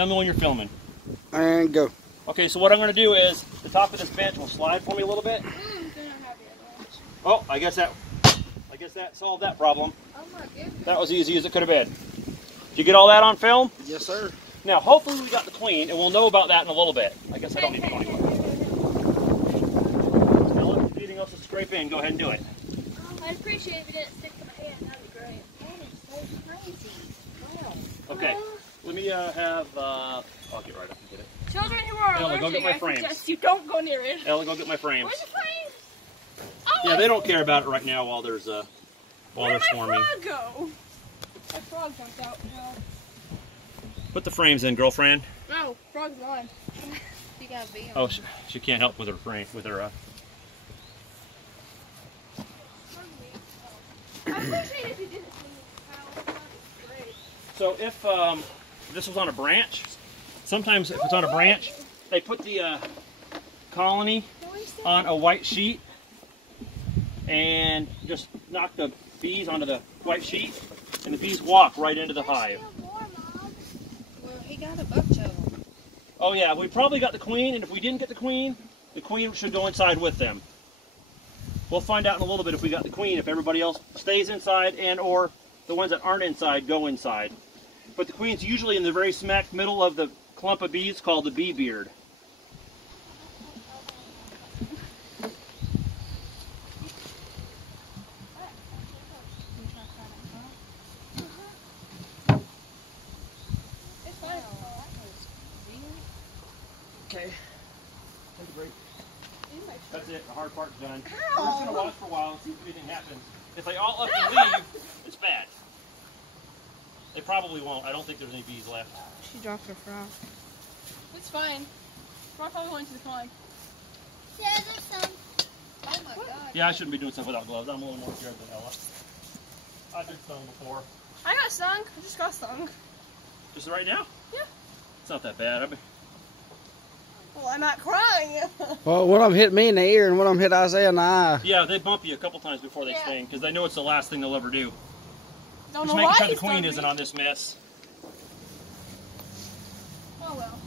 Tell me when you're filming. And go. Okay, so what I'm going to do is, the top of this bench will slide for me a little bit. Oh, I guess that solved that problem. Oh my goodness. That was easy as it could have been. Did you get all that on film? Yes, sir. Now, hopefully we got the queen, and we'll know about that in a little bit. I guess I don't need to go anywhere. Now, look, if anything else to scrape in, go ahead and do it. Oh, I'd appreciate it if you didn't stick to my hand. That'd be great. That is so crazy. Wow. Okay, let me have, I'll get right up and get it. Children who are Ella, allergic, go get my I frames. suggest you don't go near it. Ella, go get my frames. Where's the frame? Oh, Yeah, they don't care about it right now while there's, while where they're did my swarming. frog go? My frog jumped out. No. Put the frames in, girlfriend. No, frog's gone. You gotta be on. Oh, she can't help with her frame, with her, I appreciate if you didn't see how great. So if this was on a branch, sometimes if it's on a branch, they put the colony on a white sheet and just knock the bees onto the white sheet, and the bees walk right into the hive. Well, he got a buck shovel. Oh yeah, we probably got the queen, and if we didn't get the queen should go inside with them. We'll find out in a little bit if we got the queen, if everybody else stays inside and or the ones that aren't inside go inside. But the queen's usually in the very smack middle of the clump of bees called the bee beard. Okay. Take a break. That's it. The hard part's done. We're just going to watch for a while and see if anything happens. If they all up and leave, it's bad. They probably won't. I don't think there's any bees left. She dropped her frog. It's fine. Frog probably went to the pond. Yeah, there's some. Oh my god. Yeah, I shouldn't be doing stuff without gloves. I'm a little more scared than Ella. I've been stung before. I got stung. I just got stung. Just right now? Yeah. It's not that bad. Well, I'm not crying. Well, one of them hit me in the ear and one of them hit Isaiah in the eye. Yeah, they bump you a couple times before they sting because they know it's the last thing they'll ever do. Don't Just know making why sure he the queen stung isn't me. on this mess. Oh well.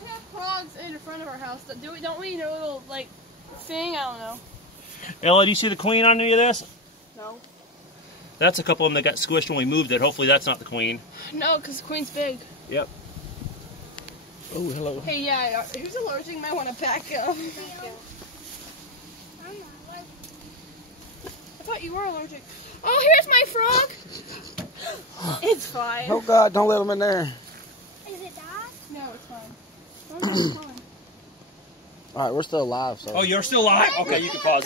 We have frogs in the front of our house. Don't we need a little like thing? I don't know. Ella, do you see the queen on any of this? No. That's a couple of them that got squished when we moved it. Hopefully that's not the queen. No, because the queen's big. Yep. Oh, hello. Hey, yeah, who's allergic might want to back up. I thought you were allergic. Oh, here's my frog. It's fine. Oh, God, don't let them in there. Is it that? No, it's fine. Oh, no, it's fine. All right, we're still alive, so. Oh, you're still alive? Okay, you can pause.